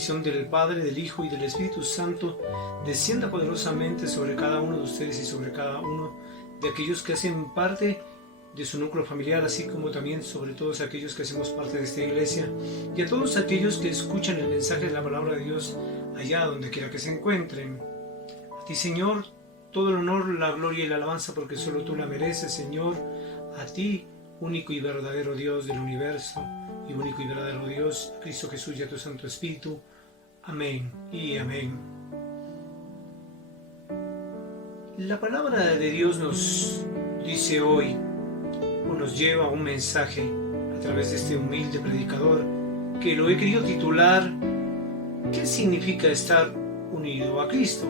bendición del Padre, del Hijo y del Espíritu Santo descienda poderosamente sobre cada uno de ustedes y sobre cada uno de aquellos que hacen parte de su núcleo familiar, así como también sobre todos aquellos que hacemos parte de esta iglesia y a todos aquellos que escuchan el mensaje de la palabra de Dios allá donde quiera que se encuentren. A ti, Señor, todo el honor, la gloria y la alabanza, porque solo tú la mereces, Señor. A ti, único y verdadero Dios del universo, y único y verdadero Dios, Cristo Jesús y a tu Santo Espíritu. Amén y amén. La palabra de Dios nos dice hoy, o nos lleva un mensaje a través de este humilde predicador, que lo he querido titular ¿qué significa estar unido a Cristo?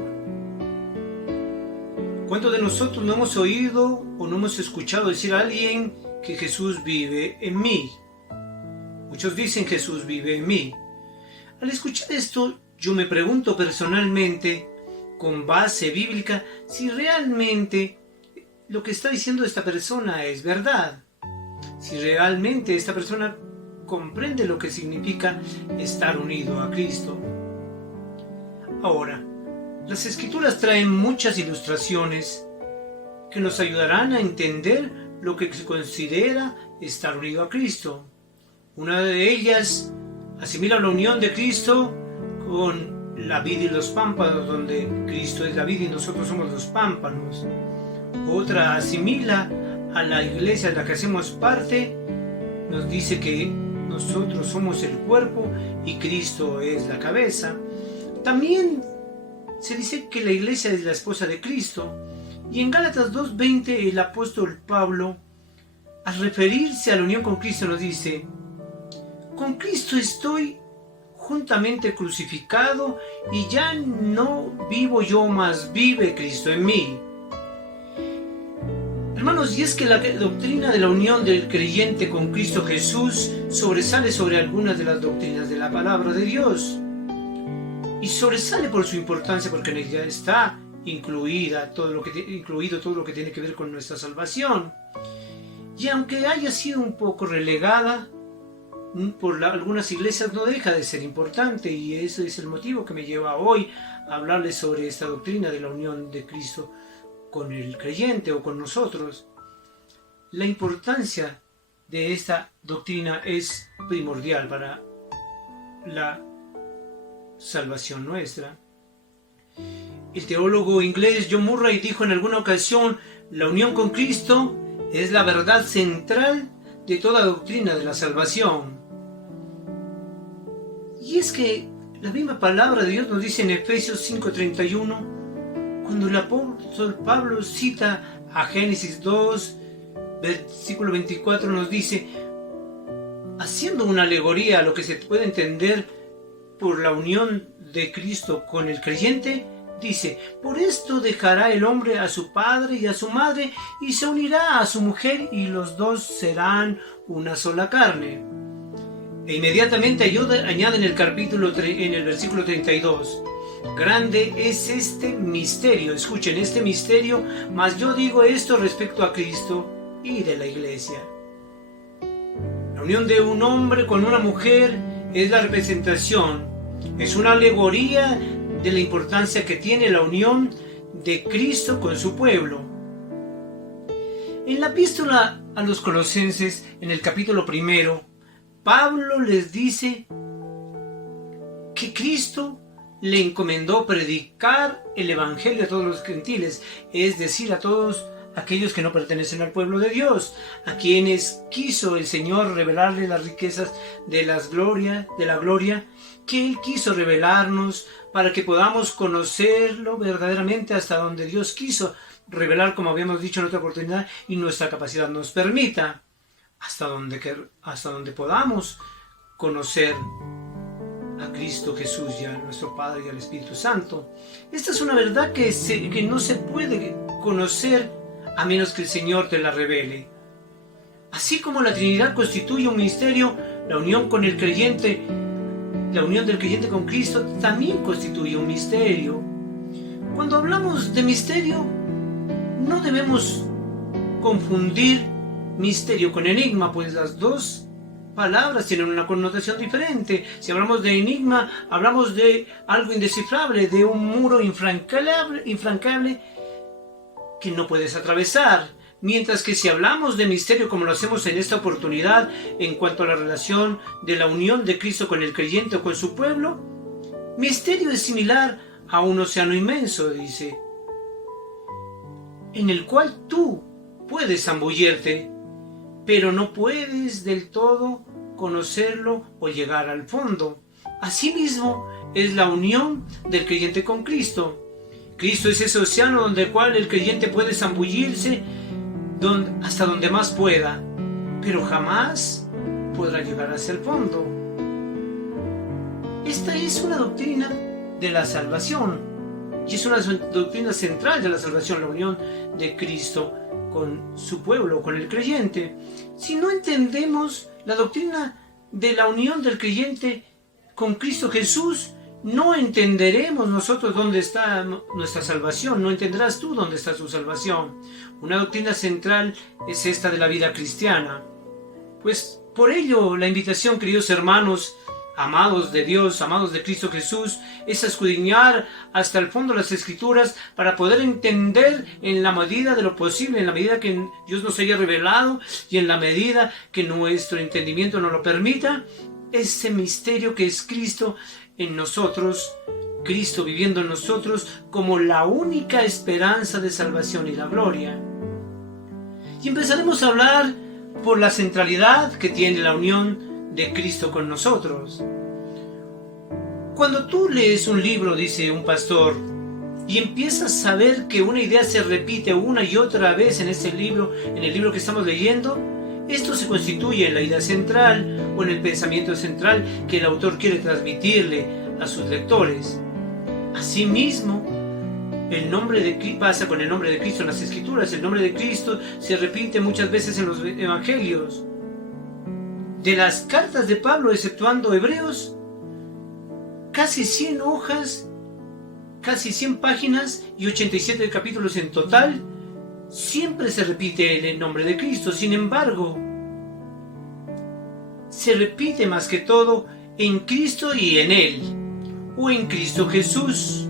¿Cuántos de nosotros no hemos oído o no hemos escuchado decir a alguien que Jesús vive en mí? Muchos dicen Jesús vive en mí. Al escuchar esto, yo me pregunto personalmente, con base bíblica, si realmente lo que está diciendo esta persona es verdad. Si realmente esta persona comprende lo que significa estar unido a Cristo. Ahora, las Escrituras traen muchas ilustraciones que nos ayudarán a entender lo que se considera estar unido a Cristo. Una de ellas asimila la unión de Cristo con la vid y los pámpanos, donde Cristo es la vid y nosotros somos los pámpanos. Otra asimila a la iglesia de la que hacemos parte, nos dice que nosotros somos el cuerpo y Cristo es la cabeza. También se dice que la iglesia es la esposa de Cristo. Y en Gálatas 2:20 el apóstol Pablo, al referirse a la unión con Cristo, nos dice: con Cristo estoy juntamente crucificado y ya no vivo yo, mas vive Cristo en mí. Hermanos, y es que la doctrina de la unión del creyente con Cristo Jesús sobresale sobre algunas de las doctrinas de la palabra de Dios. Y sobresale por su importancia, porque en ella está incluido todo lo que tiene que ver con nuestra salvación. Y aunque haya sido un poco relegada por algunas iglesias, no deja de ser importante, y ese es el motivo que me lleva hoy a hablarles sobre esta doctrina de la unión de Cristo con el creyente o con nosotros. La importancia de esta doctrina es primordial para la salvación nuestra. El teólogo inglés John Murray dijo en alguna ocasión: la unión con Cristo es la verdad central de toda doctrina de la salvación. Y es que la misma palabra de Dios nos dice en Efesios 5:31, cuando el apóstol Pablo cita a Génesis 2, versículo 24, nos dice, haciendo una alegoría a lo que se puede entender por la unión de Cristo con el creyente, dice: por esto dejará el hombre a su padre y a su madre y se unirá a su mujer y los dos serán una sola carne. E inmediatamente añade en el versículo 32, grande es este misterio, escuchen, este misterio, mas yo digo esto respecto a Cristo y de la iglesia. La unión de un hombre con una mujer es la representación, es una alegoría de la importancia que tiene la unión de Cristo con su pueblo. En la epístola a los Colosenses, en el capítulo 1, Pablo les dice que Cristo le encomendó predicar el evangelio a todos los gentiles, es decir, a todos aquellos que no pertenecen al pueblo de Dios, a quienes quiso el Señor revelarle las riquezas de la gloria que Él quiso revelarnos, para que podamos conocerlo verdaderamente hasta donde Dios quiso revelar, como habíamos dicho en otra oportunidad, y nuestra capacidad nos permita, hasta donde podamos conocer a Cristo Jesús y a nuestro Padre y al Espíritu Santo. Esta es una verdad que no se puede conocer a menos que el Señor te la revele. Así como la Trinidad constituye un misterio, la unión del creyente con Cristo también constituye un misterio. Cuando hablamos de misterio, no debemos confundir misterio con enigma, pues las dos palabras tienen una connotación diferente. Si hablamos de enigma, hablamos de algo indescifrable, de un muro infranqueable que no puedes atravesar. Mientras que si hablamos de misterio, como lo hacemos en esta oportunidad, en cuanto a la relación de la unión de Cristo con el creyente o con su pueblo, misterio es similar a un océano inmenso, dice, en el cual tú puedes zambullirte, pero no puedes del todo conocerlo o llegar al fondo. Asimismo, es la unión del creyente con Cristo. Cristo es ese océano donde el cual el creyente puede zambullirse hasta donde más pueda, pero jamás podrá llegar hacia el fondo. Esta es una doctrina de la salvación, y es una doctrina central de la salvación, la unión de Cristo con su pueblo, con el creyente. Si no entendemos la doctrina de la unión del creyente con Cristo Jesús, no entenderemos nosotros dónde está nuestra salvación, no entenderás tú dónde está tu salvación. Una doctrina central es esta de la vida cristiana. Pues por ello la invitación, queridos hermanos, amados de Dios, amados de Cristo Jesús, es escudriñar hasta el fondo las Escrituras para poder entender en la medida de lo posible, en la medida que Dios nos haya revelado y en la medida que nuestro entendimiento nos lo permita, ese misterio que es Cristo en nosotros, Cristo viviendo en nosotros como la única esperanza de salvación y la gloria. Y empezaremos a hablar por la centralidad que tiene la unión de Cristo con nosotros. Cuando tú lees un libro, dice un pastor, y empiezas a ver que una idea se repite una y otra vez en ese libro, en el libro que estamos leyendo, esto se constituye en la idea central o en el pensamiento central que el autor quiere transmitirle a sus lectores. Asimismo, el nombre de Cristo pasa con el nombre de Cristo en las Escrituras. El nombre de Cristo se repite muchas veces en los Evangelios. De las cartas de Pablo, exceptuando Hebreos, casi 100 hojas, casi 100 páginas y 87 capítulos en total, siempre se repite el nombre de Cristo. Sin embargo, se repite más que todo en Cristo y en Él, o en Cristo Jesús.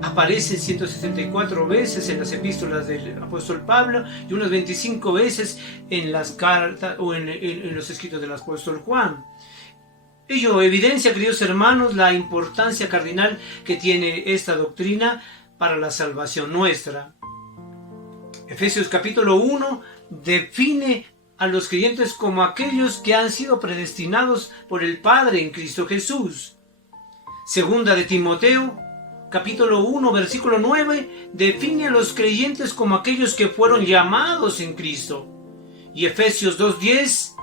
Aparece 164 veces en las epístolas del apóstol Pablo y unas 25 veces en las cartas o en los escritos del apóstol Juan. Ello evidencia, queridos hermanos, la importancia cardinal que tiene esta doctrina para la salvación nuestra. Efesios capítulo 1 define a los creyentes como aquellos que han sido predestinados por el Padre en Cristo Jesús. Segunda de Timoteo, capítulo 1, versículo 9, define a los creyentes como aquellos que fueron llamados en Cristo. Y Efesios 2:10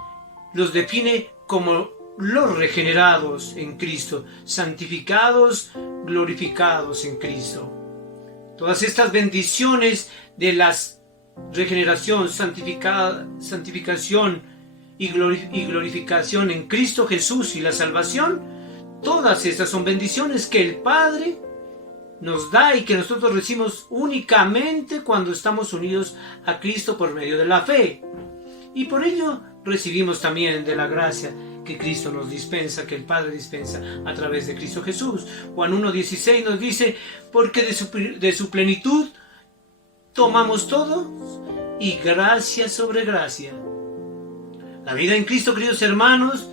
los define como los regenerados en Cristo, santificados, glorificados en Cristo. Todas estas bendiciones de la regeneración, santificación y glorificación en Cristo Jesús y la salvación, todas estas son bendiciones que el Padre nos da y que nosotros recibimos únicamente cuando estamos unidos a Cristo por medio de la fe. Y por ello recibimos también de la gracia que Cristo nos dispensa, que el Padre dispensa a través de Cristo Jesús. Juan 1:16 nos dice, porque de su plenitud tomamos todo y gracia sobre gracia. La vida en Cristo, queridos hermanos,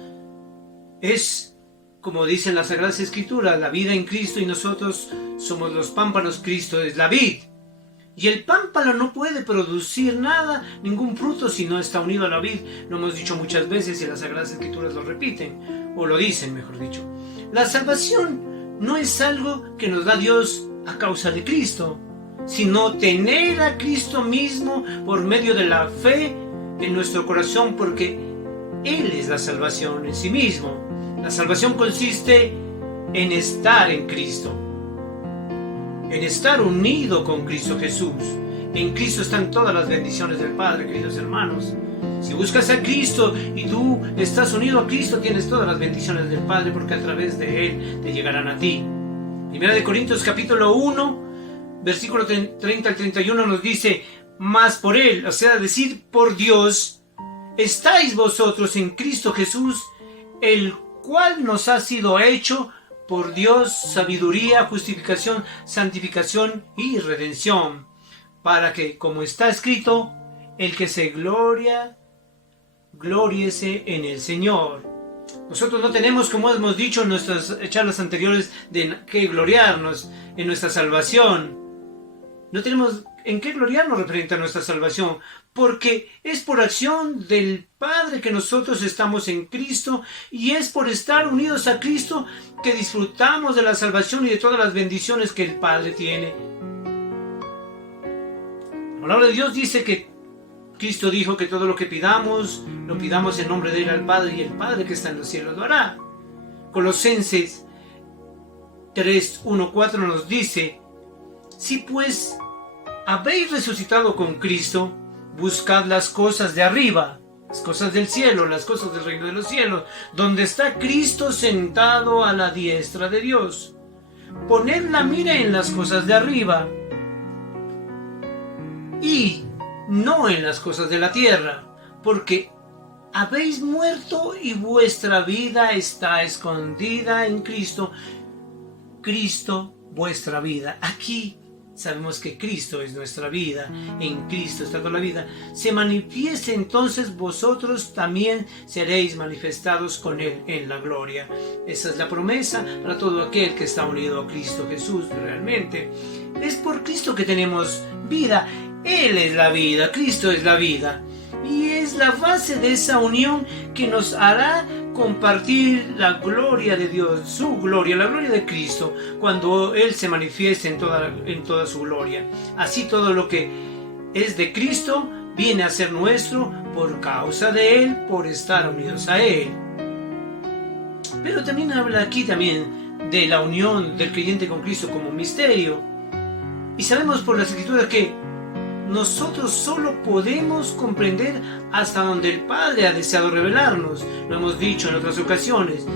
es, como dicen las Sagradas Escrituras, la vida en Cristo y nosotros somos los pámpanos, Cristo es la vid. Y el pámpano no puede producir nada, ningún fruto, si no está unido a la vid. Lo hemos dicho muchas veces y las Sagradas Escrituras lo repiten, o lo dicen, mejor dicho. La salvación no es algo que nos da Dios a causa de Cristo, sino tener a Cristo mismo por medio de la fe en nuestro corazón, porque Él es la salvación en sí mismo. La salvación consiste en estar en Cristo, en estar unido con Cristo Jesús. En Cristo están todas las bendiciones del Padre, queridos hermanos. Si buscas a Cristo y tú estás unido a Cristo, tienes todas las bendiciones del Padre, porque a través de Él te llegarán a ti. Primera de Corintios capítulo 1, versículo 30 al 31 nos dice, mas por Él, o sea, decir por Dios, estáis vosotros en Cristo Jesús, el cual nos ha sido hecho por Dios sabiduría, justificación, santificación y redención, para que, como está escrito, el que se gloria, glóriese en el Señor. Nosotros no tenemos, como hemos dicho en nuestras charlas anteriores, de qué gloriarnos en nuestra salvación. No tenemos en qué gloriarnos referente a nuestra salvación, porque es por acción del Padre que nosotros estamos en Cristo, y es por estar unidos a Cristo que disfrutamos de la salvación y de todas las bendiciones que el Padre tiene. La palabra de Dios dice que Cristo dijo que todo lo que pidamos, lo pidamos en nombre de Él al Padre, y el Padre que está en los cielos lo hará. Colosenses 3:1-4 nos dice: si pues habéis resucitado con Cristo, buscad las cosas de arriba, las cosas del cielo, las cosas del reino de los cielos, donde está Cristo sentado a la diestra de Dios. Poned la mira en las cosas de arriba y no en las cosas de la tierra, porque habéis muerto y vuestra vida está escondida en Cristo. Cristo, vuestra vida. Aquí sabemos que Cristo es nuestra vida, en Cristo está toda la vida. Se manifieste entonces, vosotros también seréis manifestados con Él en la gloria. Esa es la promesa para todo aquel que está unido a Cristo Jesús. Realmente es por Cristo que tenemos vida. Él es la vida, Cristo es la vida, y es la base de esa unión que nos hará compartir la gloria de Dios, su gloria, la gloria de Cristo, cuando Él se manifieste en toda su gloria. Así todo lo que es de Cristo viene a ser nuestro por causa de Él, por estar unidos a Él. Pero también habla aquí también de la unión del creyente con Cristo como un misterio. Y sabemos por las Escrituras que nosotros solo podemos comprender hasta donde el Padre ha deseado revelarnos. Lo hemos dicho en otras ocasiones.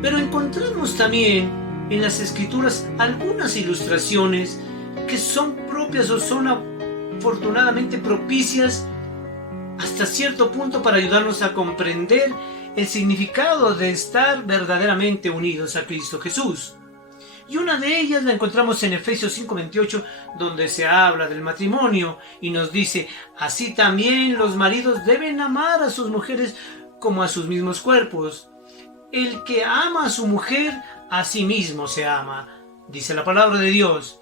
Pero encontramos también en las Escrituras algunas ilustraciones que son propias o son afortunadamente propicias hasta cierto punto para ayudarnos a comprender el significado de estar verdaderamente unidos a Cristo Jesús. Y una de ellas la encontramos en Efesios 5:28, donde se habla del matrimonio y nos dice: así también los maridos deben amar a sus mujeres como a sus mismos cuerpos. El que ama a su mujer, a sí mismo se ama, dice la palabra de Dios.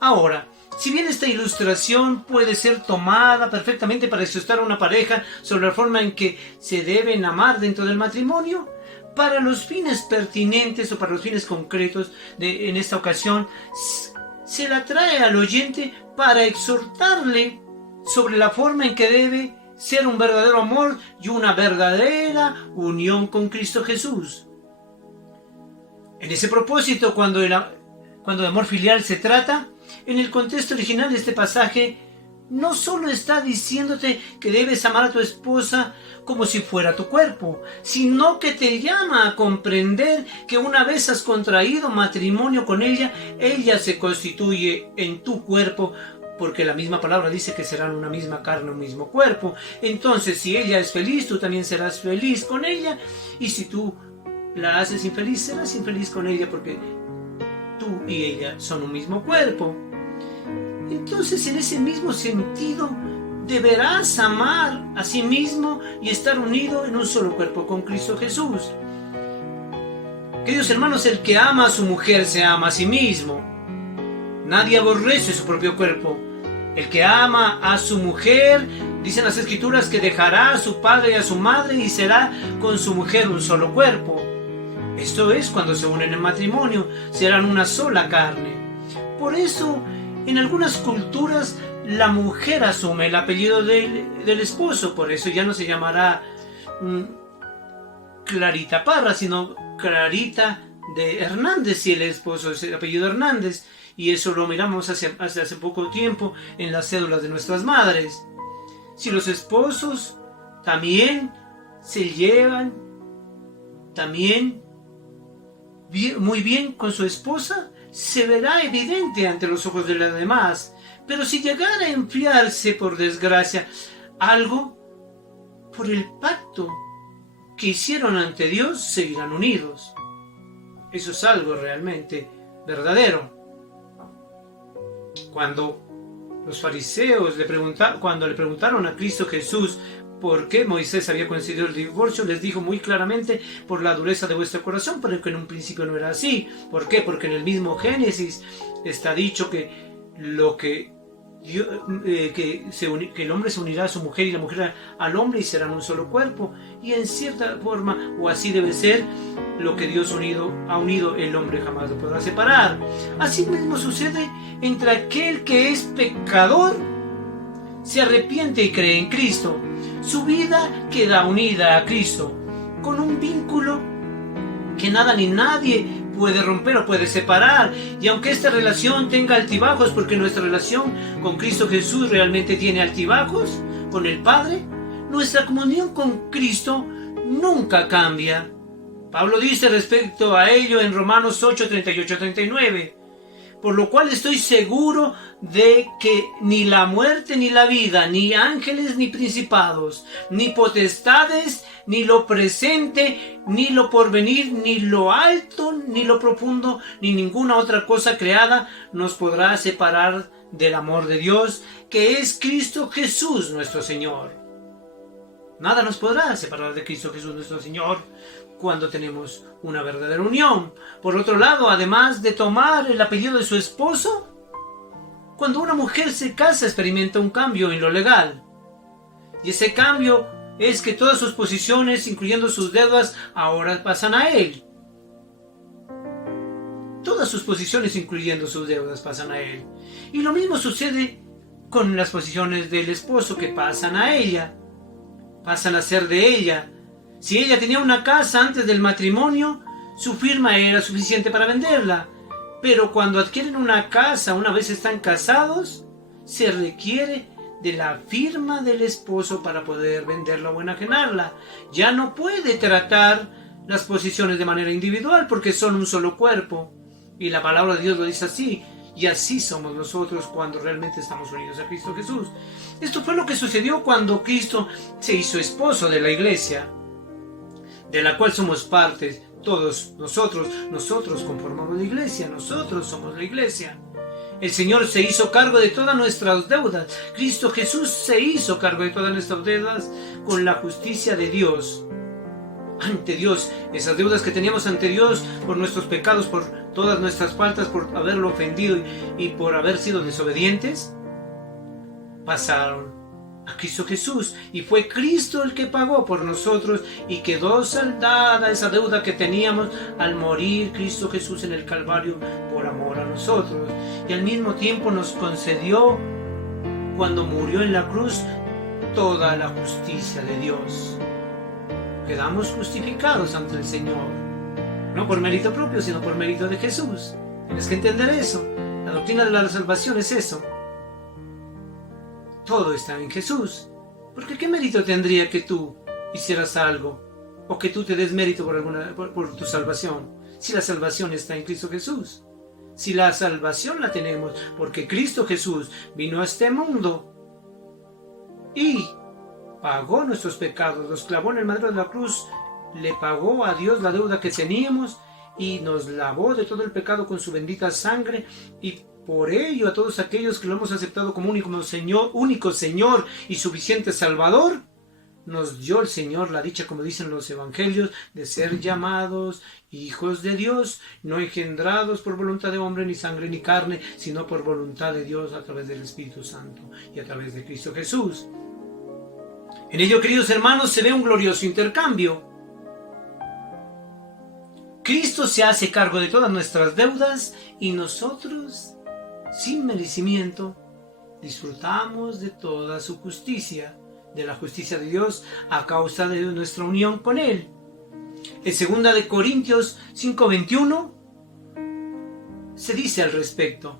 Ahora, si bien esta ilustración puede ser tomada perfectamente para exhortar a una pareja sobre la forma en que se deben amar dentro del matrimonio, para los fines pertinentes o para los fines concretos en esta ocasión, se la trae al oyente para exhortarle sobre la forma en que debe ser un verdadero amor y una verdadera unión con Cristo Jesús. En ese propósito, cuando de amor filial se trata, en el contexto original de este pasaje, no solo está diciéndote que debes amar a tu esposa como si fuera tu cuerpo, sino que te llama a comprender que una vez has contraído matrimonio con ella, ella se constituye en tu cuerpo, porque la misma palabra dice que serán una misma carne, un mismo cuerpo. Entonces, si ella es feliz, tú también serás feliz con ella, y si tú la haces infeliz, serás infeliz con ella, porque tú y ella son un mismo cuerpo. Entonces, en ese mismo sentido, deberás amar a sí mismo y estar unido en un solo cuerpo con Cristo Jesús. Queridos hermanos, el que ama a su mujer se ama a sí mismo. Nadie aborrece su propio cuerpo. El que ama a su mujer, dicen las Escrituras, que dejará a su padre y a su madre y será con su mujer un solo cuerpo. Esto es, cuando se unen en matrimonio, serán una sola carne. Por eso, en algunas culturas, la mujer asume el apellido del esposo. Por eso ya no se llamará Clarita Parra, sino Clarita de Hernández, si el esposo es el apellido Hernández. Y eso lo miramos hace poco tiempo en las cédulas de nuestras madres. Si los esposos también se llevan muy bien con su esposa, se verá evidente ante los ojos de los demás. Pero si llegara a enfriarse, por desgracia, algo, por el pacto que hicieron ante Dios, seguirán unidos. Eso es algo realmente verdadero. Cuando los fariseos le preguntaron a Cristo Jesús por qué Moisés había concedido el divorcio, les dijo muy claramente: por la dureza de vuestro corazón, pero que en un principio no era así. ¿Por qué? Porque en el mismo Génesis está dicho que que el hombre se unirá a su mujer y la mujer al hombre y serán un solo cuerpo. Y en cierta forma, o así debe ser, lo que Dios ha unido, el hombre jamás lo podrá separar. Así mismo sucede entre aquel que es pecador, se arrepiente y cree en Cristo. Su vida queda unida a Cristo con un vínculo que nada ni nadie puede romper o puede separar. Y aunque esta relación tenga altibajos, porque nuestra relación con Cristo Jesús realmente tiene altibajos con el Padre, nuestra comunión con Cristo nunca cambia. Pablo dice respecto a ello en Romanos 8, 38, 39: por lo cual estoy seguro de que ni la muerte ni la vida, ni ángeles ni principados, ni potestades, ni lo presente, ni lo porvenir, ni lo alto, ni lo profundo, ni ninguna otra cosa creada nos podrá separar del amor de Dios, que es Cristo Jesús nuestro Señor. Nada nos podrá separar de Cristo Jesús nuestro Señor cuando tenemos una verdadera unión. Por otro lado, además de tomar el apellido de su esposo, cuando una mujer se casa experimenta un cambio en lo legal. Y ese cambio es que todas sus posiciones, incluyendo sus deudas, ahora pasan a él. Todas sus posiciones, incluyendo sus deudas, pasan a él. Y lo mismo sucede con las posiciones del esposo, que pasan a ella. Pasan a ser de ella. Si ella tenía una casa antes del matrimonio, su firma era suficiente para venderla. Pero cuando adquieren una casa, una vez están casados, se requiere de la firma del esposo para poder venderla o enajenarla. Ya no puede tratar las posiciones de manera individual porque son un solo cuerpo. Y la palabra de Dios lo dice así. Y así somos nosotros cuando realmente estamos unidos a Cristo Jesús. Esto fue lo que sucedió cuando Cristo se hizo esposo de la iglesia, de la cual somos parte. Todos nosotros conformamos la iglesia, nosotros somos la iglesia. El Señor se hizo cargo de todas nuestras deudas. Cristo Jesús se hizo cargo de todas nuestras deudas con la justicia de Dios. Ante Dios, esas deudas que teníamos ante Dios por nuestros pecados, por todas nuestras faltas, por haberlo ofendido y por haber sido desobedientes, pasaron a Cristo Jesús, y fue Cristo el que pagó por nosotros y quedó saldada esa deuda que teníamos al morir Cristo Jesús en el Calvario por amor a nosotros. Y al mismo tiempo nos concedió, cuando murió en la cruz, toda la justicia de Dios. Quedamos justificados ante el Señor, no por mérito propio, sino por mérito de Jesús. Tienes que entender eso. La doctrina de la salvación es eso. Todo está en Jesús. Porque ¿qué mérito tendría que tú hicieras algo o que tú te des mérito por tu salvación, si la salvación está en Cristo Jesús? Si la salvación la tenemos porque Cristo Jesús vino a este mundo y pagó nuestros pecados, los clavó en el madero de la cruz, le pagó a Dios la deuda que teníamos y nos lavó de todo el pecado con su bendita sangre, y por ello a todos aquellos que lo hemos aceptado como único Señor y suficiente Salvador, nos dio el Señor la dicha, como dicen los evangelios, de ser llamados hijos de Dios, no engendrados por voluntad de hombre, ni sangre ni carne, sino por voluntad de Dios a través del Espíritu Santo y a través de Cristo Jesús. En ello, queridos hermanos, se ve un glorioso intercambio. Cristo se hace cargo de todas nuestras deudas y nosotros, sin merecimiento, disfrutamos de toda su justicia, de la justicia de Dios a causa de nuestra unión con Él. En 2 Corintios 5:21 se dice al respecto: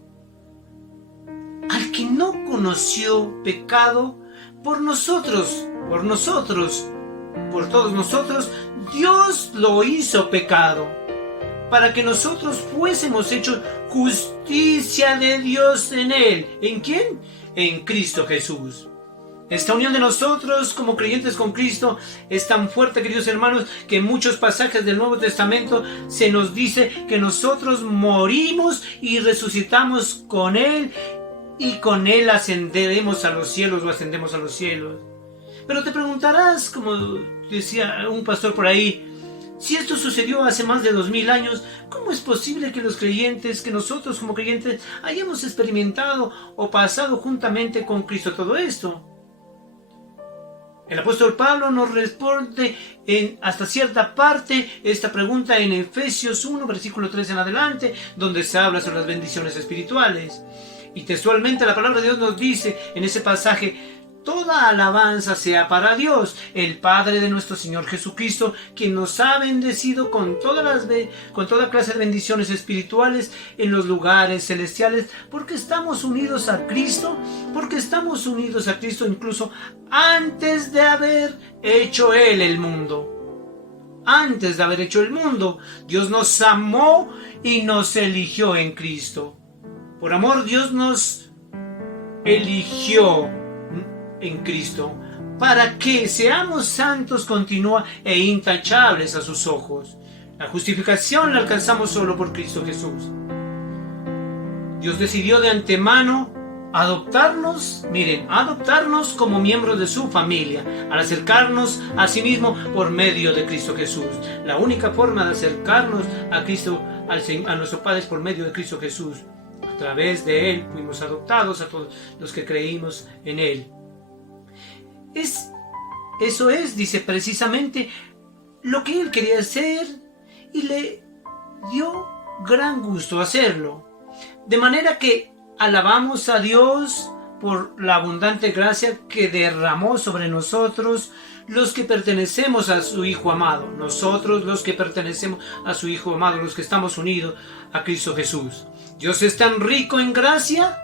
al que no conoció pecado, por todos nosotros, Dios lo hizo pecado, para que nosotros fuésemos hechos justicia de Dios en Él. ¿En quién? En Cristo Jesús. Esta unión de nosotros como creyentes con Cristo es tan fuerte, queridos hermanos, que en muchos pasajes del Nuevo Testamento se nos dice que nosotros morimos y resucitamos con Él, y con Él ascenderemos a los cielos o ascendemos a los cielos. Pero te preguntarás, como decía un pastor por ahí, si esto sucedió hace más de 2000 años, ¿cómo es posible que los creyentes, que nosotros como creyentes, hayamos experimentado o pasado juntamente con Cristo todo esto? El apóstol Pablo nos responde hasta cierta parte esta pregunta en Efesios 1, versículo 3 en adelante, donde se habla sobre las bendiciones espirituales. Y textualmente la palabra de Dios nos dice en ese pasaje: toda alabanza sea para Dios, el Padre de nuestro Señor Jesucristo, quien nos ha bendecido con toda clase de bendiciones espirituales en los lugares celestiales, porque estamos unidos a Cristo, incluso antes de haber hecho Él el mundo. Antes de haber hecho el mundo, Dios nos amó y nos eligió en Cristo. Por amor, Dios nos eligió en Cristo para que seamos santos continua e intachables a sus ojos. La justificación la alcanzamos solo por Cristo Jesús. Dios decidió de antemano adoptarnos como miembros de su familia, al acercarnos a sí mismo por medio de Cristo Jesús. La única forma de acercarnos a Cristo, a nuestro Padre, es por medio de Cristo Jesús. A través de Él fuimos adoptados a todos los que creímos en Él. Eso es, dice, precisamente lo que Él quería hacer, y le dio gran gusto hacerlo. De manera que alabamos a Dios por la abundante gracia que derramó sobre nosotros, los que pertenecemos a su Hijo amado. Nosotros, los que pertenecemos a su Hijo amado, los que estamos unidos a Cristo Jesús. Dios es tan rico en gracia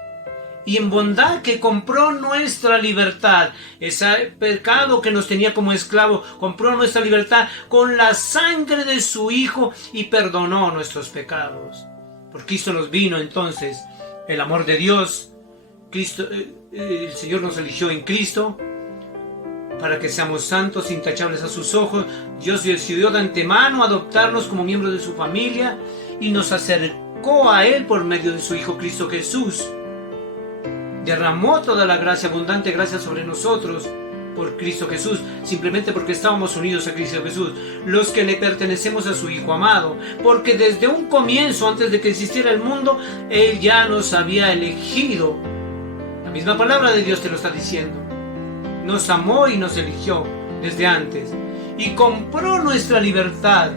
y en bondad que compró nuestra libertad. Ese pecado que nos tenía como esclavo, compró nuestra libertad con la sangre de su Hijo y perdonó nuestros pecados. Por Cristo nos vino entonces el amor de Dios. El Señor nos eligió en Cristo para que seamos santos, intachables a sus ojos. Dios decidió de antemano adoptarnos como miembros de su familia y nos acercó a Él por medio de su Hijo Cristo Jesús. Derramó toda la gracia, abundante gracia sobre nosotros por Cristo Jesús, simplemente porque estábamos unidos a Cristo Jesús, los que le pertenecemos a su Hijo amado, porque desde un comienzo, antes de que existiera el mundo, Él ya nos había elegido. La misma palabra de Dios te lo está diciendo. Nos amó y nos eligió desde antes, y compró nuestra libertad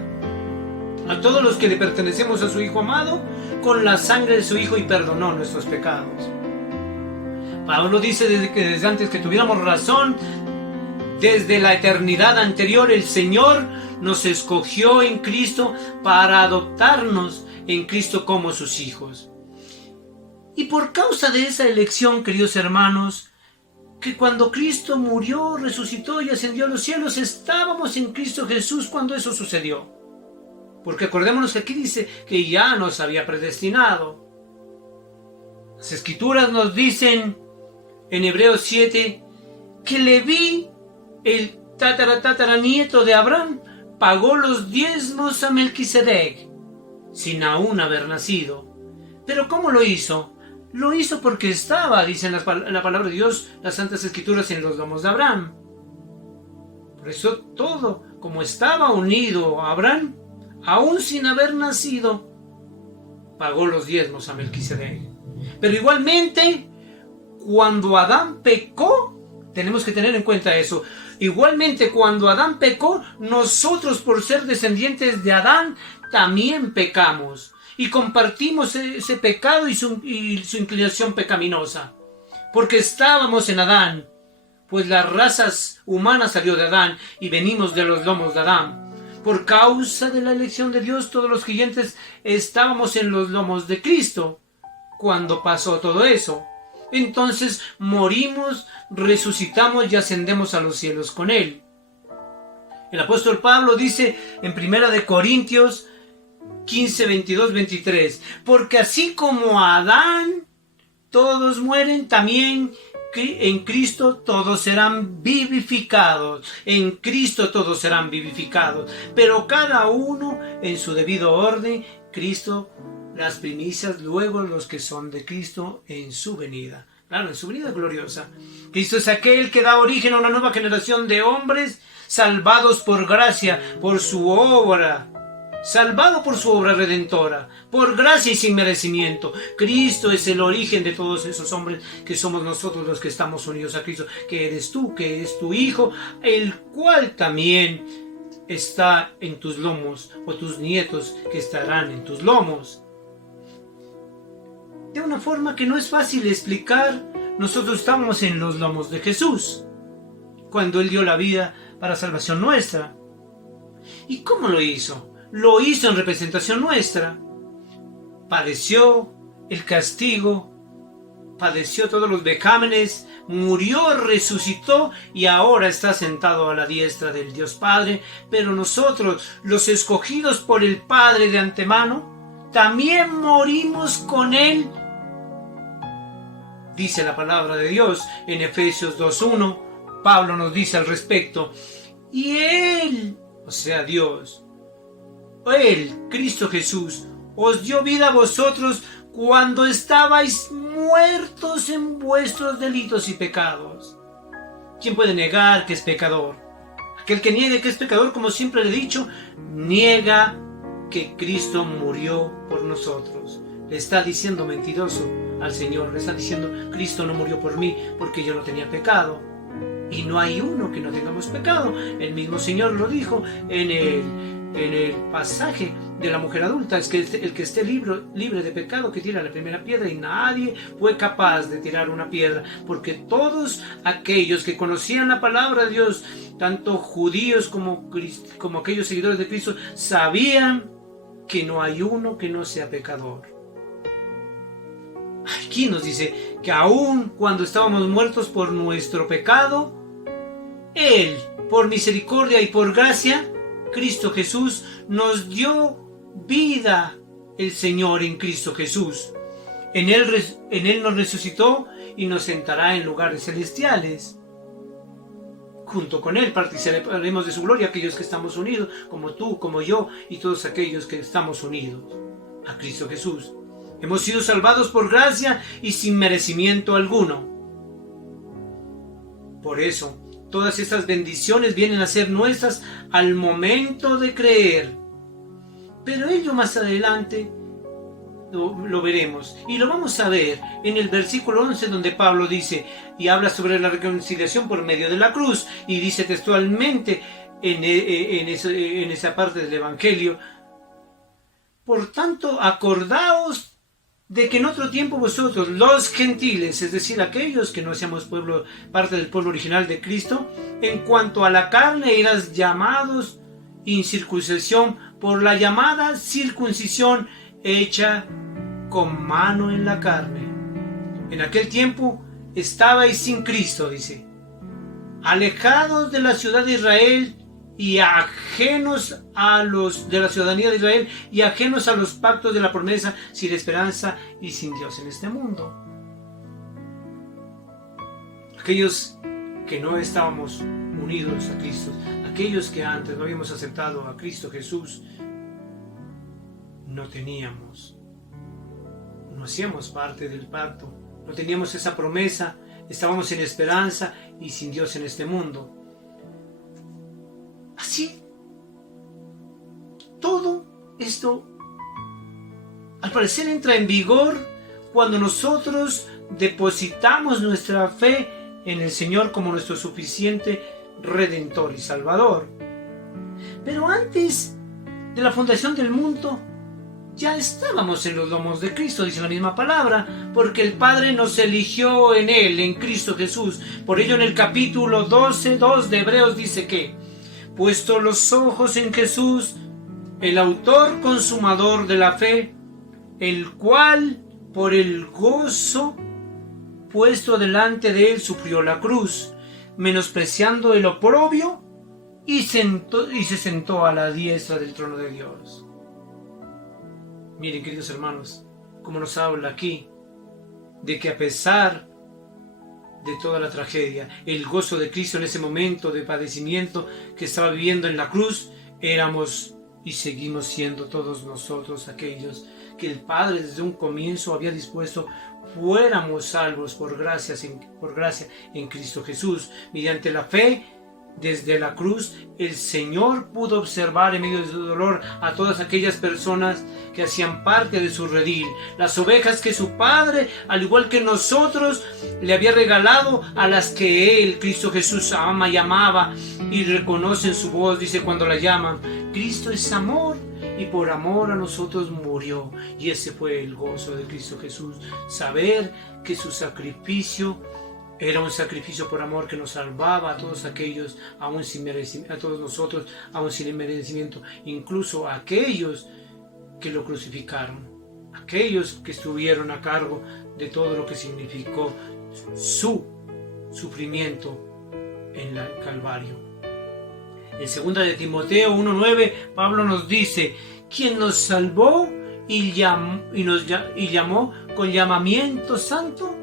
a todos los que le pertenecemos a su Hijo amado con la sangre de su Hijo, y perdonó nuestros pecados. Pablo dice desde antes que tuviéramos razón, desde la eternidad anterior, el Señor nos escogió en Cristo para adoptarnos en Cristo como sus hijos. Y por causa de esa elección, queridos hermanos, que cuando Cristo murió, resucitó y ascendió a los cielos, estábamos en Cristo Jesús cuando eso sucedió. Porque acordémonos que aquí dice que ya nos había predestinado. Las Escrituras nos dicen en Hebreos 7 que Leví, el tataranieto de Abraham, pagó los diezmos a Melquisedec sin aún haber nacido. ¿Pero cómo lo hizo? Lo hizo porque estaba, dice la palabra de Dios, las Santas Escrituras, en los lomos de Abraham. Por eso todo, como estaba unido a Abraham, aún sin haber nacido, pagó los diezmos a Melquisedec. Pero igualmente, cuando Adán pecó, tenemos que tener en cuenta eso. Igualmente, cuando Adán pecó, nosotros, por ser descendientes de Adán, también pecamos. Y compartimos ese pecado y su inclinación pecaminosa. Porque estábamos en Adán. Pues la raza humana salió de Adán y venimos de los lomos de Adán. Por causa de la elección de Dios, todos los creyentes estábamos en los lomos de Cristo cuando pasó todo eso. Entonces morimos, resucitamos y ascendemos a los cielos con Él. El apóstol Pablo dice en 1 Corintios 15, 22, 23: porque así como a Adán todos mueren, también en Cristo todos serán vivificados. En Cristo todos serán vivificados. Pero cada uno en su debido orden. Cristo las primicias, luego los que son de Cristo en su venida. Claro, en su venida gloriosa. Cristo es aquel que da origen a una nueva generación de hombres salvados por gracia, por su obra. Salvado por su obra redentora, por gracia y sin merecimiento. Cristo es el origen de todos esos hombres que somos nosotros los que estamos unidos a Cristo, que eres tú, que es tu Hijo, el cual también está en tus lomos, o tus nietos que estarán en tus lomos. De una forma que no es fácil explicar, nosotros estamos en los lomos de Jesús, cuando Él dio la vida para salvación nuestra. ¿Y cómo lo hizo? Lo hizo en representación nuestra. Padeció el castigo, padeció todos los vejámenes, murió, resucitó y ahora está sentado a la diestra del Dios Padre. Pero nosotros, los escogidos por el Padre de antemano, también morimos con Él. Dice la palabra de Dios en Efesios 2:1. Pablo nos dice al respecto. Y Él, o sea Dios, Él, Cristo Jesús, os dio vida a vosotros cuando estabais muertos en vuestros delitos y pecados. ¿Quién puede negar que es pecador? Aquel que niegue que es pecador, como siempre le he dicho, niega que Cristo murió por nosotros. Le está diciendo mentiroso al Señor. Le está diciendo, Cristo no murió por mí porque yo no tenía pecado. Y no hay uno que no tengamos pecado. El mismo Señor lo dijo en el pasaje de la mujer adulta. Es que el que esté libre de pecado, que tira la primera piedra. Y nadie fue capaz de tirar una piedra, porque todos aquellos que conocían la palabra de Dios, tanto judíos como aquellos seguidores de Cristo, sabían que no hay uno que no sea pecador. Aquí nos dice que aun cuando estábamos muertos por nuestro pecado, Él, por misericordia y por gracia, Cristo Jesús, nos dio vida. El Señor en Cristo Jesús. En Él nos resucitó y nos sentará en lugares celestiales. Junto con Él participaremos de su gloria, aquellos que estamos unidos, como tú, como yo, y todos aquellos que estamos unidos a Cristo Jesús. Hemos sido salvados por gracia y sin merecimiento alguno. Por eso, todas estas bendiciones vienen a ser nuestras al momento de creer. Pero ello más adelante lo veremos. Y lo vamos a ver en el versículo 11, donde Pablo dice y habla sobre la reconciliación por medio de la cruz. Y dice textualmente en esa parte del Evangelio: por tanto, acordaos de que en otro tiempo vosotros, los gentiles, es decir, aquellos que no seamos parte del pueblo original de Cristo, en cuanto a la carne eras llamados incircuncisión por la llamada circuncisión hecha con mano en la carne. En aquel tiempo estabais sin Cristo, dice, alejados de la ciudad de Israel y ajenos de la ciudadanía de Israel y ajenos a los pactos de la promesa, sin esperanza y sin Dios en este mundo. Aquellos que no estábamos unidos a Cristo, aquellos que antes no habíamos aceptado a Cristo Jesús, no hacíamos parte del pacto, no teníamos esa promesa, estábamos sin esperanza y sin Dios en este mundo. Así, todo esto al parecer entra en vigor cuando nosotros depositamos nuestra fe en el Señor como nuestro suficiente Redentor y Salvador. Pero antes de la fundación del mundo, ya estábamos en los lomos de Cristo, dice la misma palabra, porque el Padre nos eligió en Él, en Cristo Jesús. Por ello en el capítulo 12:2 de Hebreos dice que, puesto los ojos en Jesús, el autor consumador de la fe, el cual por el gozo puesto delante de él sufrió la cruz, menospreciando el oprobio, y se sentó a la diestra del trono de Dios. Miren, queridos hermanos, cómo nos habla aquí de que a pesar de toda la tragedia. El gozo de Cristo en ese momento de padecimiento que estaba viviendo en la cruz, éramos y seguimos siendo todos nosotros aquellos que el Padre desde un comienzo había dispuesto fuéramos salvos por gracia en Cristo Jesús. Mediante la fe, desde la cruz, el Señor pudo observar en medio de su dolor a todas aquellas personas que hacían parte de su redil, las ovejas que su Padre, al igual que nosotros, le había regalado, a las que Él, Cristo Jesús, ama y amaba, y reconocen su voz. Dice cuando la llaman: Cristo es amor, y por amor a nosotros murió. Y ese fue el gozo de Cristo Jesús, saber que su sacrificio era un sacrificio por amor, que nos salvaba a todos aquellos, aún sin merecimiento, a todos nosotros, aún sin merecimiento, incluso a aquellos que lo crucificaron, aquellos que estuvieron a cargo de todo lo que significó su sufrimiento en el Calvario. En 2 de Timoteo 1:9, Pablo nos dice: quien nos salvó y llamó con llamamiento santo,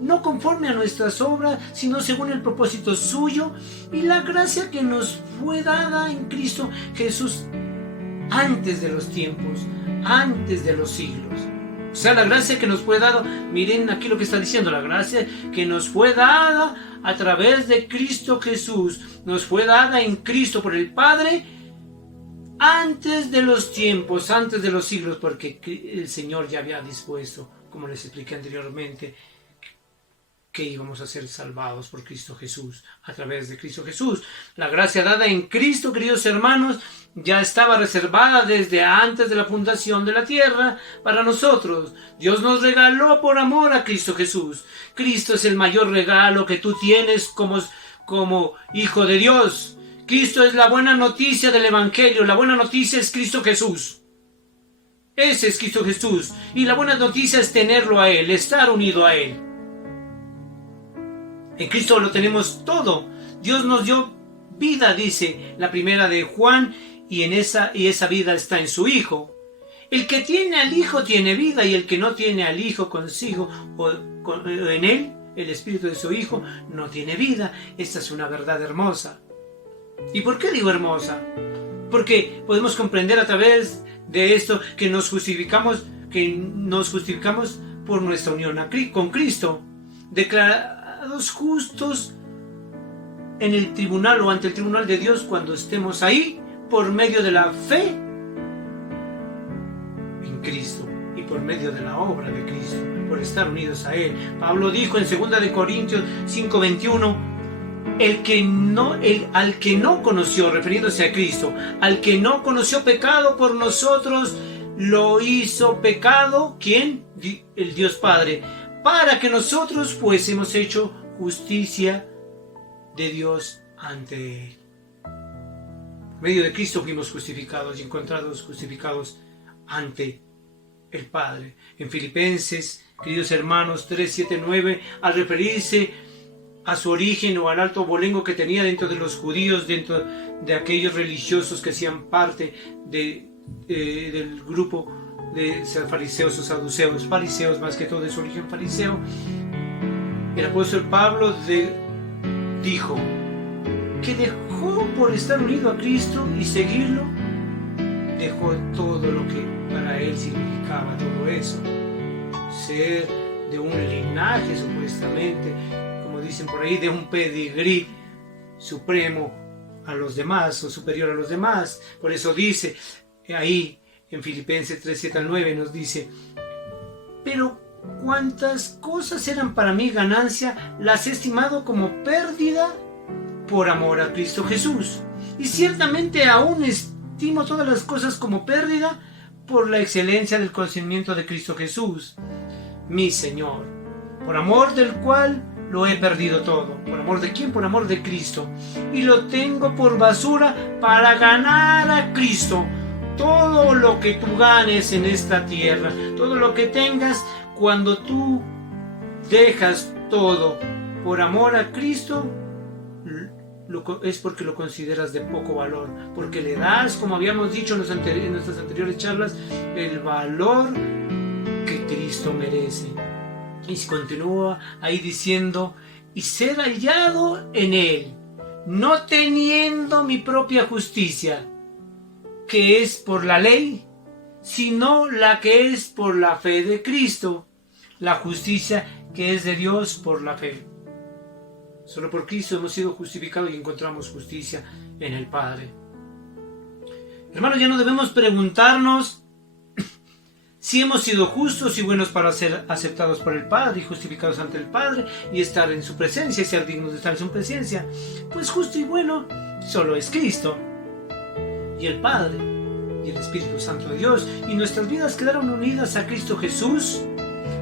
no conforme a nuestras obras, sino según el propósito suyo y la gracia que nos fue dada en Cristo Jesús antes de los tiempos, antes de los siglos. O sea, la gracia que nos fue dada, miren aquí lo que está diciendo, la gracia que nos fue dada a través de Cristo Jesús, nos fue dada en Cristo por el Padre antes de los tiempos, antes de los siglos, porque el Señor ya había dispuesto, como les expliqué anteriormente, que íbamos a ser salvados por Cristo Jesús, a través de Cristo Jesús. La gracia dada en Cristo, queridos hermanos, ya estaba reservada desde antes de la fundación de la tierra para nosotros. Dios nos regaló por amor a Cristo Jesús. Cristo es el mayor regalo que tú tienes como hijo de Dios. Cristo es la buena noticia del Evangelio. La buena noticia es Cristo Jesús. Ese es Cristo Jesús. Y la buena noticia es tenerlo a Él, estar unido a Él. En Cristo lo tenemos todo. Dios nos dio vida, dice la primera de Juan, y esa vida está en su Hijo. El que tiene al Hijo tiene vida, y el que no tiene al Hijo consigo o en Él, el Espíritu de su Hijo, no tiene vida. Esta es una verdad hermosa. ¿Y por qué digo hermosa? Porque podemos comprender a través de esto que nos justificamos por nuestra unión con Cristo, declarados justos en el tribunal o ante el tribunal de Dios cuando estemos ahí por medio de la fe en Cristo y por medio de la obra de Cristo, por estar unidos a Él. Pablo dijo en 2 de Corintios 5:21: al que no conoció, refiriéndose a Cristo, al que no conoció pecado por nosotros, lo hizo pecado, ¿quién? El Dios Padre, para que nosotros fuésemos hecho justicia de Dios ante Él. Por medio de Cristo fuimos justificados y encontrados justificados ante el Padre. En Filipenses, queridos hermanos, 3:7-9, al referirse a su origen o al alto abolengo que tenía dentro de los judíos, dentro de aquellos religiosos que hacían parte del grupo de fariseos o saduceos, fariseos más que todo de su origen fariseo, el apóstol Pablo dijo que dejó, por estar unido a Cristo y seguirlo, dejó todo lo que para él significaba todo eso, ser de un linaje supuestamente, como dicen por ahí, de un pedigrí supremo a los demás o superior a los demás. Por eso dice ahí en Filipenses 3:7-9, nos dice: pero cuantas cosas eran para mí ganancia, las he estimado como pérdida por amor a Cristo Jesús. Y ciertamente aún estimo todas las cosas como pérdida por la excelencia del conocimiento de Cristo Jesús, mi Señor, por amor del cual lo he perdido todo. ¿Por amor de quién? Por amor de Cristo. Y lo tengo por basura para ganar a Cristo. Todo lo que tú ganes en esta tierra, todo lo que tengas, cuando tú dejas todo por amor a Cristo, es porque lo consideras de poco valor, porque le das, como habíamos dicho en nuestras anteriores charlas, el valor que Cristo merece. Y continúa ahí diciendo y ser hallado en Él, no teniendo mi propia justicia, que es por la ley, sino la que es por la fe de Cristo, la justicia que es de Dios por la fe. Solo por Cristo hemos sido justificados y encontramos justicia en el Padre. Hermanos, ya no debemos preguntarnos si hemos sido justos y buenos para ser aceptados por el Padre y justificados ante el Padre y estar en su presencia y ser dignos de estar en su presencia. Pues justo y bueno solo es Cristo y el Padre y el Espíritu Santo de Dios, y nuestras vidas quedaron unidas a Cristo Jesús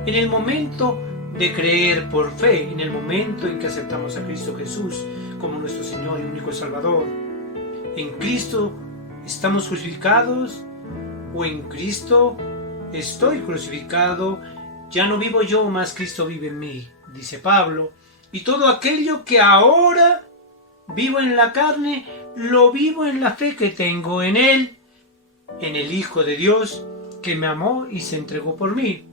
en el momento de creer por fe, en el momento en que aceptamos a Cristo Jesús como nuestro Señor y único Salvador. En Cristo estamos crucificados, o en Cristo estoy crucificado. Ya no vivo yo, mas Cristo vive en mí, dice Pablo. Y todo aquello que ahora vivo en la carne, lo vivo en la fe que tengo en Él, en el Hijo de Dios, que me amó y se entregó por mí.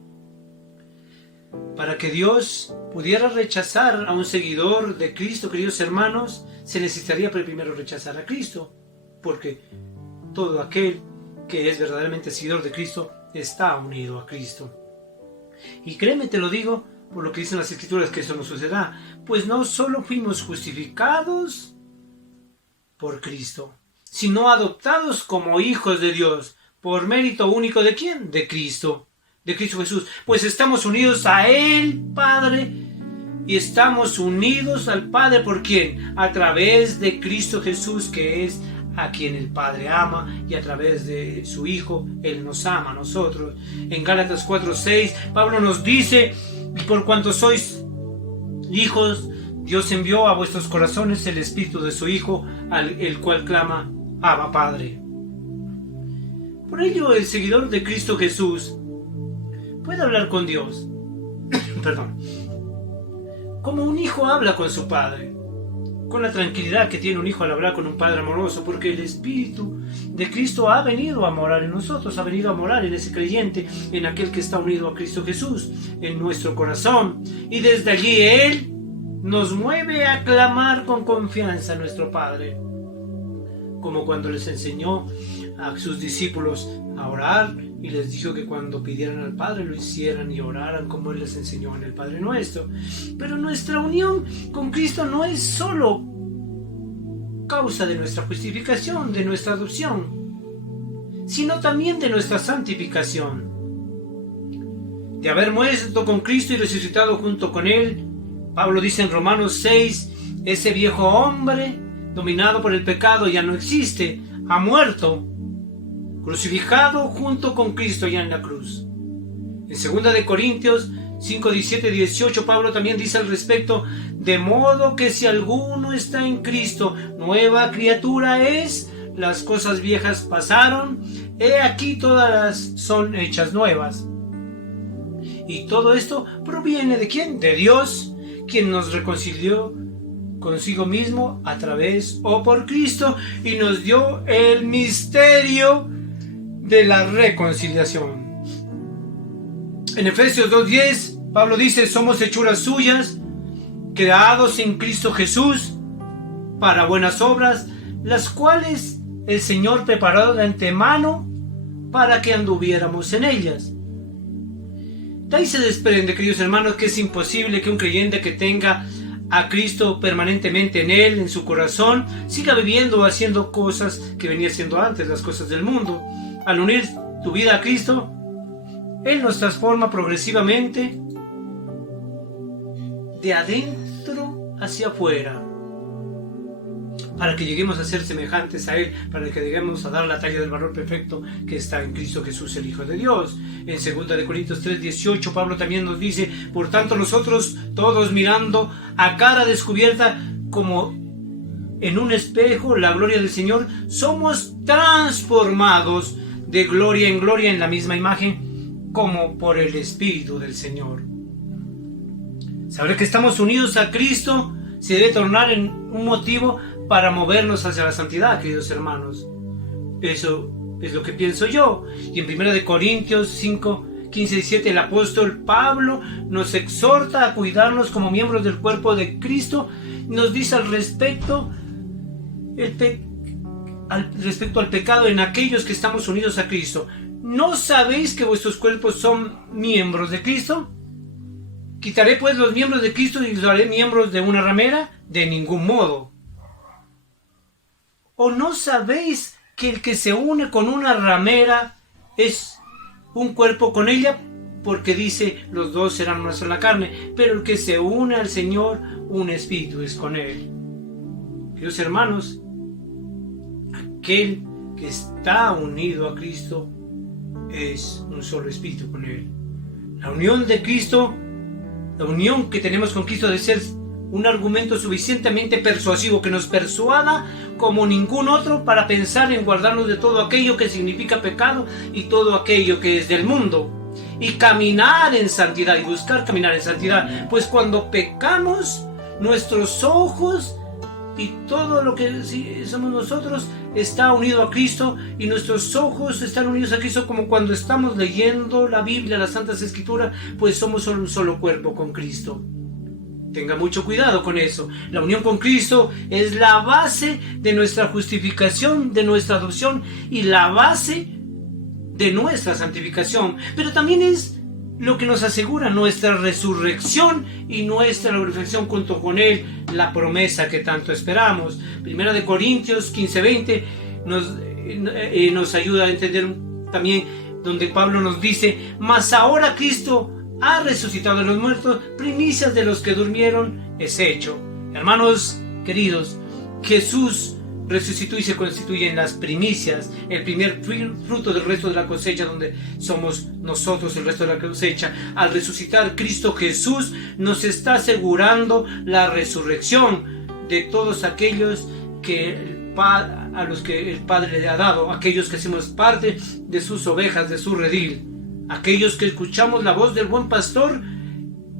Para que Dios pudiera rechazar a un seguidor de Cristo, queridos hermanos, se necesitaría primero rechazar a Cristo, porque todo aquel que es verdaderamente seguidor de Cristo está unido a Cristo. Y créeme, te lo digo, por lo que dicen las Escrituras, que eso no sucederá, pues no solo fuimos justificados por Cristo, sino adoptados como hijos de Dios, por mérito único ¿de quién? De Cristo Jesús. Pues estamos unidos a Él, Padre, y estamos unidos al Padre, ¿por quién? A través de Cristo Jesús, que es a quien el Padre ama, y a través de su Hijo, Él nos ama a nosotros. En Gálatas 4:6, Pablo nos dice: y por cuanto sois hijos, Dios envió a vuestros corazones el Espíritu de su Hijo, el cual clama: Abba, Padre. Por ello, el seguidor de Cristo Jesús puede hablar con Dios, perdón, como un hijo habla con su padre, con la tranquilidad que tiene un hijo al hablar con un padre amoroso, porque el Espíritu de Cristo ha venido a morar en nosotros, ha venido a morar en ese creyente, en aquel que está unido a Cristo Jesús, en nuestro corazón, y desde allí Él nos mueve a clamar con confianza a nuestro Padre, como cuando les enseñó a sus discípulos a orar y les dijo que cuando pidieran al Padre lo hicieran y oraran como Él les enseñó en el Padre Nuestro. Pero nuestra unión con Cristo no es solo causa de nuestra justificación, de nuestra adopción, sino también de nuestra santificación, de haber muerto con Cristo y resucitado junto con Él. Pablo dice en Romanos 6, ese viejo hombre dominado por el pecado ya no existe, ha muerto, crucificado junto con Cristo ya en la cruz. En 2 de Corintios 5, 17 y 18, Pablo también dice al respecto: de modo que si alguno está en Cristo, nueva criatura es, las cosas viejas pasaron, he aquí todas son hechas nuevas. Y todo esto proviene ¿de quién? De Dios, quien nos reconcilió consigo mismo a través o por Cristo y nos dio el misterio de la reconciliación. En Efesios 2:10, Pablo dice: somos hechuras suyas, creados en Cristo Jesús para buenas obras, las cuales el Señor preparó de antemano para que anduviéramos en ellas. De ahí se desprende, queridos hermanos, que es imposible que un creyente que tenga a Cristo permanentemente en él, en su corazón, siga viviendo o haciendo cosas que venía haciendo antes, las cosas del mundo. Al unir tu vida a Cristo, Él nos transforma progresivamente de adentro hacia afuera, para que lleguemos a ser semejantes a Él, para que lleguemos a dar la talla del valor perfecto que está en Cristo Jesús, el Hijo de Dios. En 2 de Corintios 3:18, Pablo también nos dice: por tanto nosotros todos, mirando a cara descubierta como en un espejo la gloria del Señor, somos transformados de gloria en gloria en la misma imagen como por el Espíritu del Señor. Saber que estamos unidos a Cristo se debe tornar en un motivo para movernos hacia la santidad, queridos hermanos. Eso es lo que pienso yo. Y en 1 de Corintios 5:15 15:17, el apóstol Pablo nos exhorta a cuidarnos como miembros del cuerpo de Cristo. Nos dice al respecto al pecado en aquellos que estamos unidos a Cristo. ¿No sabéis que vuestros cuerpos son miembros de Cristo? ¿Quitaré pues los miembros de Cristo y los haré miembros de una ramera? De ningún modo. ¿O no sabéis que el que se une con una ramera es un cuerpo con ella? Porque dice, los dos serán una sola carne. Pero el que se une al Señor, un espíritu es con él. Queridos hermanos, aquel que está unido a Cristo es un solo espíritu con él. La unión de Cristo, la unión que tenemos con Cristo debe ser un argumento suficientemente persuasivo que nos persuada como ningún otro para pensar en guardarnos de todo aquello que significa pecado y todo aquello que es del mundo, y caminar en santidad y buscar caminar en santidad. Pues cuando pecamos, nuestros ojos y todo lo que somos nosotros está unido a Cristo, y nuestros ojos están unidos a Cristo, como cuando estamos leyendo la Biblia, las Santas Escrituras, pues somos un solo cuerpo con Cristo. Tenga mucho cuidado con eso. La unión con Cristo es la base de nuestra justificación, de nuestra adopción y la base de nuestra santificación. Pero también es lo que nos asegura nuestra resurrección y nuestra glorificación junto con Él, la promesa que tanto esperamos. Primera de Corintios 15:20 nos ayuda a entender también, donde Pablo nos dice: mas ahora Cristo ha resucitado de los muertos, primicias de los que durmieron es hecho. Hermanos queridos, Jesús resucitó y se constituye en las primicias, el primer fruto del resto de la cosecha, donde somos nosotros el resto de la cosecha. Al resucitar Cristo Jesús nos está asegurando la resurrección de todos aquellos a los que el Padre le ha dado, aquellos que hacemos parte de sus ovejas, de su redil, aquellos que escuchamos la voz del buen pastor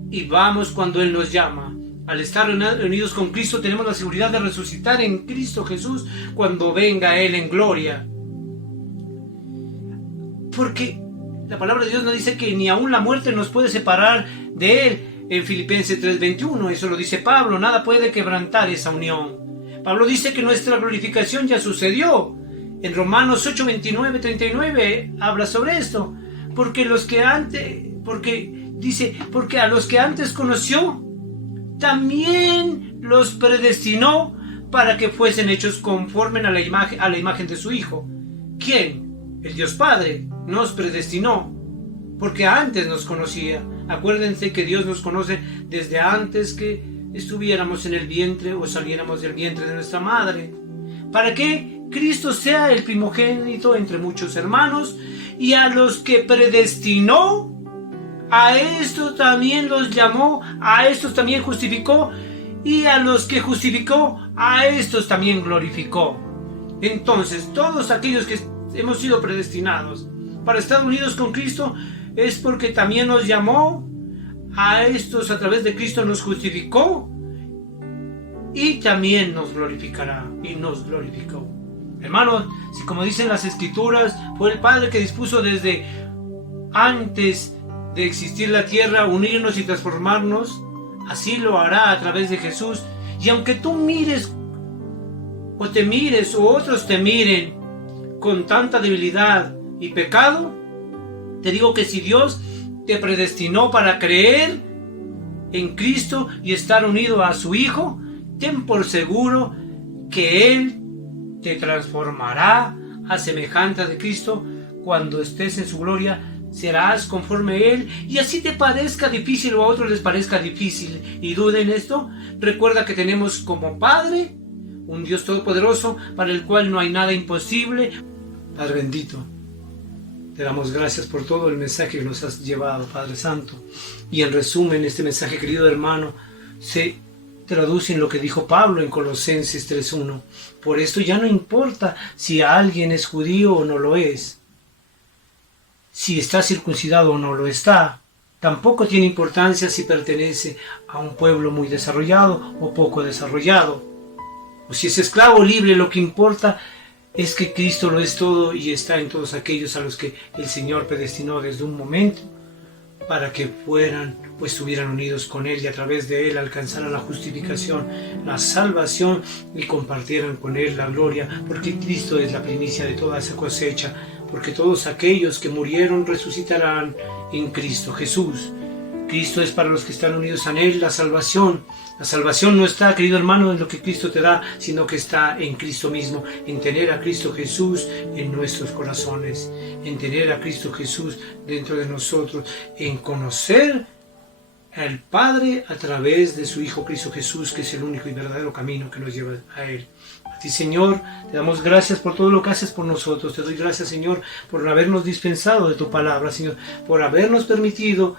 y vamos cuando Él nos llama. Al estar unidos con Cristo tenemos la seguridad de resucitar en Cristo Jesús cuando venga Él en gloria. Porque la palabra de Dios nos dice que ni aún la muerte nos puede separar de Él. En Filipenses 3:21, eso lo dice Pablo, nada puede quebrantar esa unión. Pablo dice que nuestra glorificación ya sucedió. En Romanos 8:29-39 habla sobre esto. Porque a los que antes conoció, también los predestinó para que fuesen hechos conforme a la imagen de su Hijo. ¿Quién? El Dios Padre nos predestinó, porque antes nos conocía. Acuérdense que Dios nos conoce desde antes que estuviéramos en el vientre o saliéramos del vientre de nuestra madre, para que Cristo sea el primogénito entre muchos hermanos. Y a los que predestinó, a estos también los llamó, a estos también justificó, y a los que justificó, a estos también glorificó. Entonces, todos aquellos que hemos sido predestinados para estar unidos con Cristo, es porque también nos llamó, a estos a través de Cristo nos justificó, y también nos glorificará, y nos glorificó. Hermanos, si como dicen las Escrituras, fue el Padre que dispuso desde antes de existir la tierra unirnos y transformarnos, así lo hará a través de Jesús. Y aunque tú mires o otros te miren con tanta debilidad y pecado, te digo que si Dios te predestinó para creer en Cristo y estar unido a su Hijo, ten por seguro que Él te transformará a semejanza de Cristo. Cuando estés en su gloria, serás conforme a Él, y así te parezca difícil o a otros les parezca difícil y duden esto, recuerda que tenemos como Padre un Dios todopoderoso para el cual no hay nada imposible. Padre bendito, te damos gracias por todo el mensaje que nos has llevado, Padre Santo. Y en resumen, este mensaje, querido hermano, se traduce en lo que dijo Pablo en Colosenses 3:1. Por esto ya no importa si alguien es judío o no lo es, si está circuncidado o no lo está. Tampoco tiene importancia si pertenece a un pueblo muy desarrollado o poco desarrollado, o si es esclavo o libre. Lo que importa es que Cristo lo es todo y está en todos aquellos a los que el Señor predestinó desde un momento para que estuvieran unidos con Él y a través de Él alcanzaran la justificación, la salvación y compartieran con Él la gloria, porque Cristo es la primicia de toda esa cosecha, porque todos aquellos que murieron resucitarán en Cristo Jesús. Cristo es para los que están unidos a Él la salvación. La salvación no está, querido hermano, en lo que Cristo te da, sino que está en Cristo mismo, en tener a Cristo Jesús en nuestros corazones, en tener a Cristo Jesús dentro de nosotros, en conocer al Padre a través de su Hijo Cristo Jesús, que es el único y verdadero camino que nos lleva a Él. A ti, Señor, te damos gracias por todo lo que haces por nosotros. Te doy gracias, Señor, por habernos dispensado de tu palabra, Señor, por habernos permitido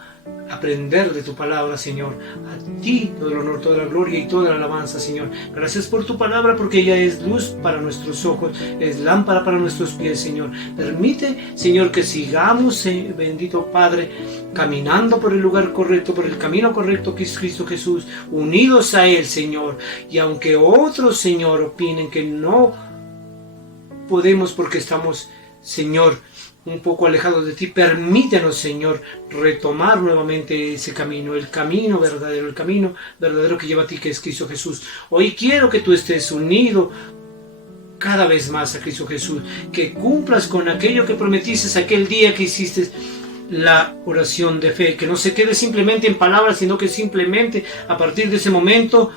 aprender de tu palabra, Señor. A ti todo el honor, toda la gloria y toda la alabanza, Señor. Gracias por tu palabra, porque ella es luz para nuestros ojos, es lámpara para nuestros pies, Señor. Permite, Señor, que sigamos, bendito Padre, caminando por el lugar correcto, por el camino correcto que es Cristo Jesús, unidos a Él, Señor. Y aunque otros, Señor, opinen que no podemos porque estamos, Señor, un poco alejados de ti, permítenos, Señor, retomar nuevamente ese camino, el camino verdadero que lleva a ti, que es Cristo Jesús. Hoy quiero que tú estés unido cada vez más a Cristo Jesús, que cumplas con aquello que prometiste aquel día que hiciste la oración de fe, que no se quede simplemente en palabras, sino que simplemente a partir de ese momento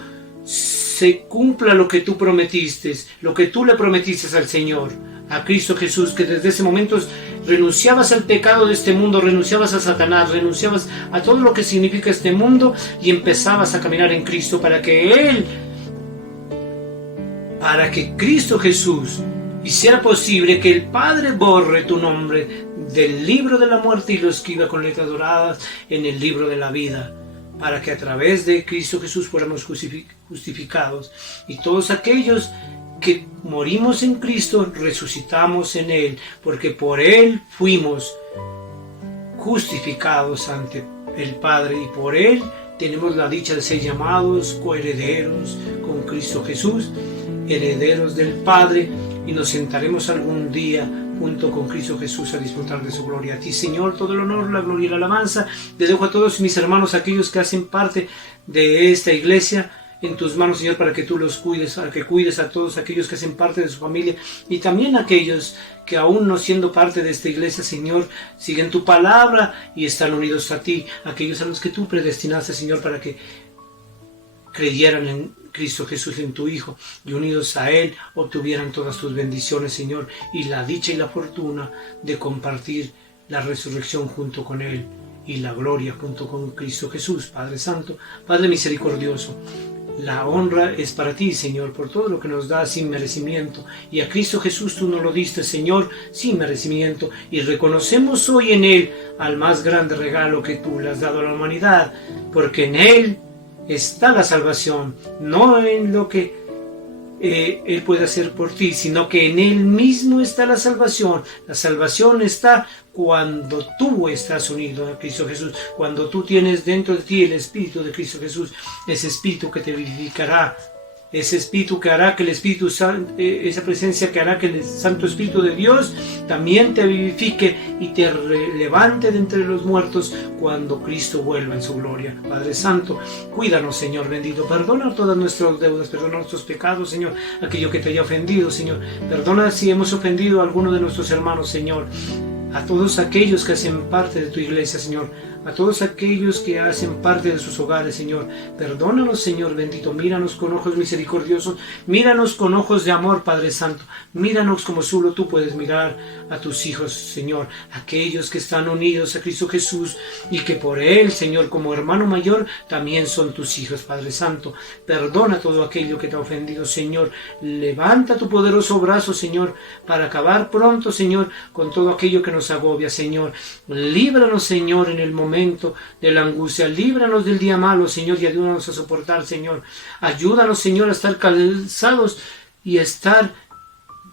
se cumpla lo que tú prometiste, lo que tú le prometiste al Señor, a Cristo Jesús, que desde ese momento renunciabas al pecado de este mundo, renunciabas a Satanás, renunciabas a todo lo que significa este mundo y empezabas a caminar en Cristo para que Cristo Jesús hiciera posible que el Padre borre tu nombre del libro de la muerte y lo escriba con letras doradas en el libro de la vida, para que a través de Cristo Jesús fuéramos justificados, y todos aquellos que morimos en Cristo resucitamos en Él, porque por Él fuimos justificados ante el Padre y por Él tenemos la dicha de ser llamados coherederos con Cristo Jesús, herederos del Padre, y nos sentaremos algún día junto con Cristo Jesús a disfrutar de su gloria. A ti, Señor, todo el honor, la gloria y la alabanza. Les dejo a todos mis hermanos, aquellos que hacen parte de esta iglesia, en tus manos, Señor, para que tú los cuides, para que cuides a todos aquellos que hacen parte de su familia y también a aquellos que aún no siendo parte de esta iglesia, Señor, siguen tu palabra y están unidos a ti, aquellos a los que tú predestinaste, Señor, para que creyeran en Cristo Jesús, en tu Hijo, y unidos a Él obtuvieran todas tus bendiciones, Señor, y la dicha y la fortuna de compartir la resurrección junto con Él y la gloria junto con Cristo Jesús. Padre Santo, Padre misericordioso, la honra es para ti, Señor, por todo lo que nos das sin merecimiento, y a Cristo Jesús tú nos lo diste, Señor, sin merecimiento, y reconocemos hoy en Él al más grande regalo que tú le has dado a la humanidad, porque en Él está la salvación, no en lo que Él puede hacer por ti, sino que en Él mismo está la salvación. La salvación está cuando tú estás unido a Cristo Jesús, cuando tú tienes dentro de ti el Espíritu de Cristo Jesús, ese Espíritu que te vivificará, ese Espíritu que hará que el Espíritu Santo, esa presencia que hará que el Santo Espíritu de Dios también te vivifique y te levante de entre los muertos cuando Cristo vuelva en su gloria. Padre Santo, cuídanos, Señor bendito, perdona todas nuestras deudas, perdona nuestros pecados, Señor, aquello que te haya ofendido, Señor, perdona si hemos ofendido a alguno de nuestros hermanos, Señor, a todos aquellos que hacen parte de tu iglesia, Señor, a todos aquellos que hacen parte de sus hogares, Señor. Perdónanos, Señor bendito, míranos con ojos misericordiosos, míranos con ojos de amor, Padre Santo, míranos como solo tú puedes mirar a tus hijos, Señor, aquellos que están unidos a Cristo Jesús y que por Él, Señor, como hermano mayor, también son tus hijos, Padre Santo. Perdona todo aquello que te ha ofendido, Señor. Levanta tu poderoso brazo, Señor, para acabar pronto, Señor, con todo aquello que nos agobia, Señor. Líbranos, Señor, en el momento de la angustia, líbranos del día malo, Señor, y ayúdanos a soportar, Señor. Ayúdanos, Señor, a estar calzados y a estar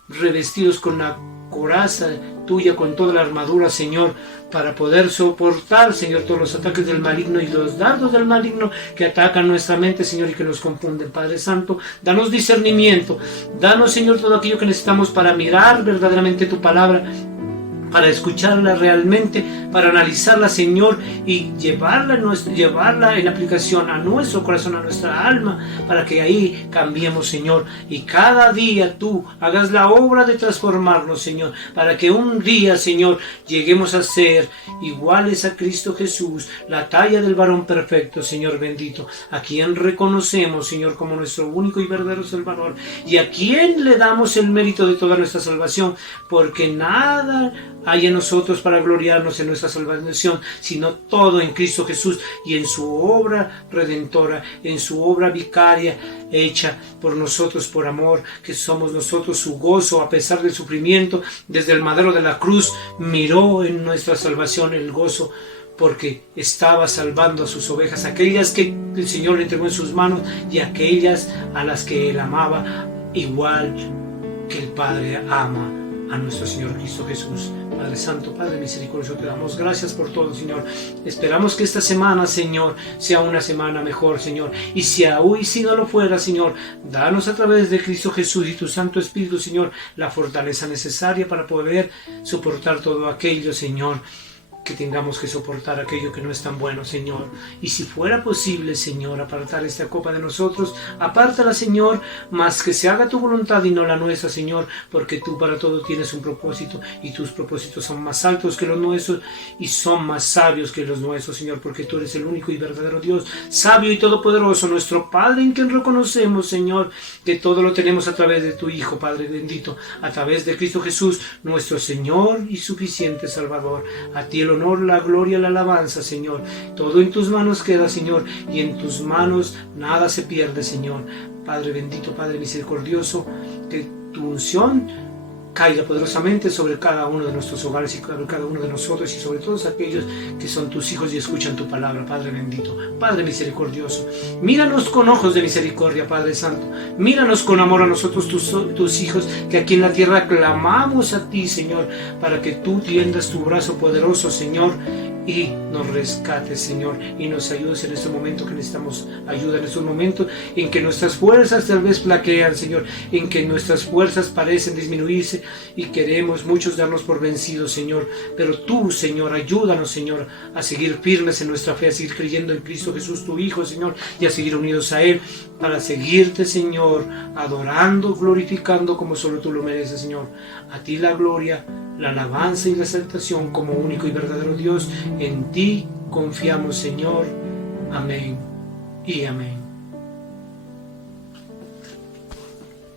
revestidos con la coraza tuya, con toda la armadura, Señor, para poder soportar, Señor, todos los ataques del maligno y los dardos del maligno que atacan nuestra mente, Señor, y que nos confunden. Padre Santo, danos discernimiento, danos, Señor, todo aquello que necesitamos para mirar verdaderamente tu palabra, para escucharla realmente, para analizarla, Señor, y llevarla en aplicación a nuestro corazón, a nuestra alma, para que ahí cambiemos, Señor, y cada día tú hagas la obra de transformarnos, Señor, para que un día, Señor, lleguemos a ser iguales a Cristo Jesús, la talla del varón perfecto, Señor bendito, a quien reconocemos, Señor, como nuestro único y verdadero Salvador, y a quien le damos el mérito de toda nuestra salvación, porque nada hay en nosotros para gloriarnos en nuestra salvación, sino todo en Cristo Jesús y en su obra redentora, en su obra vicaria hecha por nosotros por amor, que somos nosotros su gozo a pesar del sufrimiento. Desde el madero de la cruz miró en nuestra salvación el gozo, porque estaba salvando a sus ovejas, aquellas que el Señor le entregó en sus manos y aquellas a las que Él amaba, igual que el Padre ama a nuestro Señor Cristo Jesús. Padre Santo, Padre Misericordioso, te damos gracias por todo, Señor. Esperamos que esta semana, Señor, sea una semana mejor, Señor. Y si aún si no lo fuera, Señor, danos a través de Cristo Jesús y tu Santo Espíritu, Señor, la fortaleza necesaria para poder soportar todo aquello, Señor, que tengamos que soportar, aquello que no es tan bueno, Señor. Y si fuera posible, Señor, apartar esta copa de nosotros, apártala, Señor, mas que se haga tu voluntad y no la nuestra, Señor, porque tú para todo tienes un propósito y tus propósitos son más altos que los nuestros y son más sabios que los nuestros, Señor, porque tú eres el único y verdadero Dios, sabio y todopoderoso, nuestro Padre, en quien reconocemos, Señor, que todo lo tenemos a través de tu Hijo, Padre bendito, a través de Cristo Jesús, nuestro Señor y suficiente Salvador. A ti el honor, la gloria, la alabanza, Señor. Todo en tus manos queda, Señor, y en tus manos nada se pierde, Señor. Padre bendito, Padre misericordioso, que tu unción caiga poderosamente sobre cada uno de nuestros hogares y sobre cada uno de nosotros y sobre todos aquellos que son tus hijos y escuchan tu palabra, Padre bendito, Padre misericordioso. Míranos con ojos de misericordia, Padre Santo. Míranos con amor a nosotros, tus hijos, que aquí en la tierra clamamos a ti, Señor, para que tú tiendas tu brazo poderoso, Señor, y nos rescates, Señor, y nos ayudes en este momento que necesitamos ayuda, en estos momentos en que nuestras fuerzas tal vez flaquean, Señor, en que nuestras fuerzas parecen disminuirse y queremos muchos darnos por vencidos, Señor, pero tú, Señor, ayúdanos, Señor, a seguir firmes en nuestra fe, a seguir creyendo en Cristo Jesús, tu Hijo, Señor, y a seguir unidos a Él, para seguirte, Señor, adorando, glorificando como solo tú lo mereces, Señor. A ti la gloria, la alabanza y la exaltación como único y verdadero Dios. En ti confiamos, Señor. Amén y amén.